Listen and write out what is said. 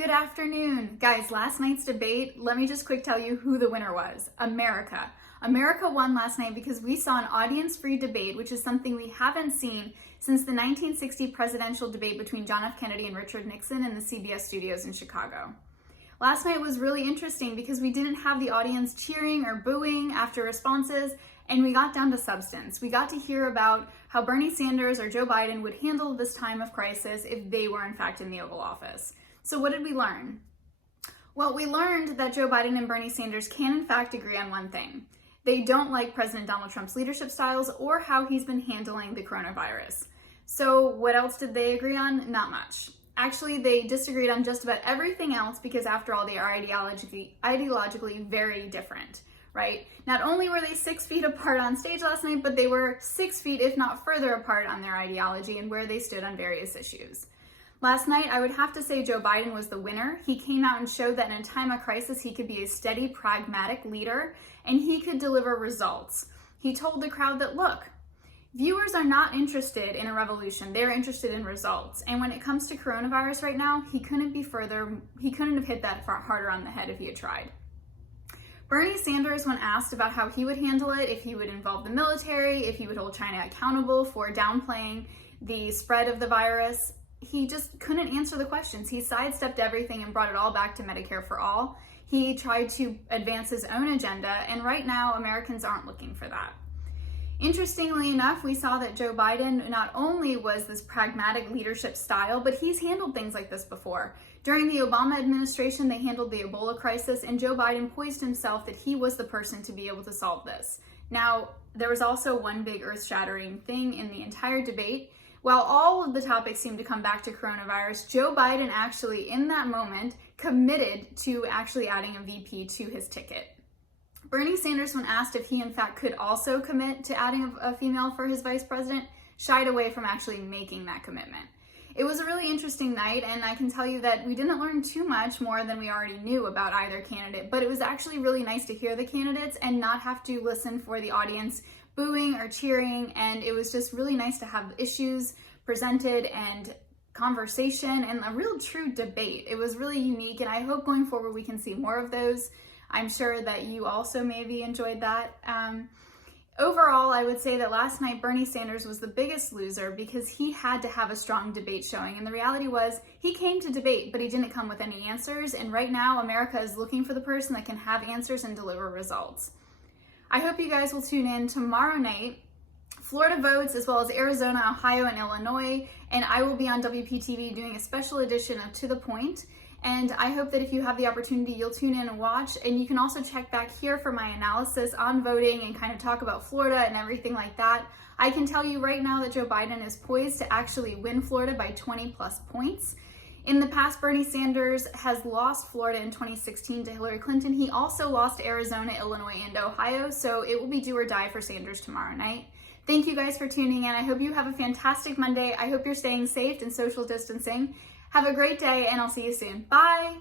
Good afternoon. Guys, last night's debate, let me just quick tell you who the winner was. America. America won last night because we saw an audience-free debate, which is something we haven't seen since the 1960 presidential debate between John F. Kennedy and Richard Nixon in the CBS studios in Chicago. Last night was really interesting because we didn't have the audience cheering or booing after responses, and we got down to substance. We got to hear about how Bernie Sanders or Joe Biden would handle this time of crisis if they were in fact in the Oval Office. So what did we learn? Well, we learned that Joe Biden and Bernie Sanders can in fact agree on one thing. They don't like President Donald Trump's leadership styles or how he's been handling the coronavirus. So what else did they agree on? Not much. Actually, they disagreed on just about everything else because after all, they are ideologically very different, right? Not only were they 6 feet apart on stage last night, but they were 6 feet, if not further apart on their ideology and where they stood on various issues. Last night, I would have to say Joe Biden was the winner. He came out and showed that in a time of crisis, he could be a steady, pragmatic leader, and he could deliver results. He told the crowd that, look, viewers are not interested in a revolution. They're interested in results. And when it comes to coronavirus right now, he couldn't have hit that far harder on the head if he had tried. Bernie Sanders, when asked about how he would handle it, if he would involve the military, if he would hold China accountable for downplaying the spread of the virus, he just couldn't answer the questions. He sidestepped everything and brought it all back to Medicare for all. He tried to advance his own agenda, and right now, Americans aren't looking for that. Interestingly enough, we saw that Joe Biden not only was this pragmatic leadership style, but he's handled things like this before. During the Obama administration, they handled the Ebola crisis, and Joe Biden poised himself that he was the person to be able to solve this. Now, there was also one big earth-shattering thing in the entire debate. While all of the topics seemed to come back to coronavirus, Joe Biden actually, in that moment, committed to actually adding a VP to his ticket. Bernie Sanders, when asked if he in fact could also commit to adding a female for his vice president, shied away from actually making that commitment. It was a really interesting night, and I can tell you that we didn't learn too much more than we already knew about either candidate, but it was actually really nice to hear the candidates and not have to listen for the audience booing or cheering, and it was just really nice to have issues presented and conversation and a real true debate. It was really unique, and I hope going forward we can see more of those. I'm sure that you also maybe enjoyed that. Overall, I would say that last night Bernie Sanders was the biggest loser because he had to have a strong debate showing, and the reality was he came to debate, but he didn't come with any answers, and right now America is looking for the person that can have answers and deliver results. I hope you guys will tune in tomorrow night. Florida votes, as well as Arizona, Ohio, and Illinois, and I will be on WPTV doing a special edition of To The Point. And I hope that if you have the opportunity, you'll tune in and watch. And you can also check back here for my analysis on voting and kind of talk about Florida and everything like that. I can tell you right now that Joe Biden is poised to actually win Florida by 20+ points. In the past, Bernie Sanders has lost Florida in 2016 to Hillary Clinton. He also lost Arizona, Illinois, and Ohio, so it will be do or die for Sanders tomorrow night. Thank you guys for tuning in. I hope you have a fantastic Monday. I hope you're staying safe and social distancing. Have a great day, and I'll see you soon. Bye!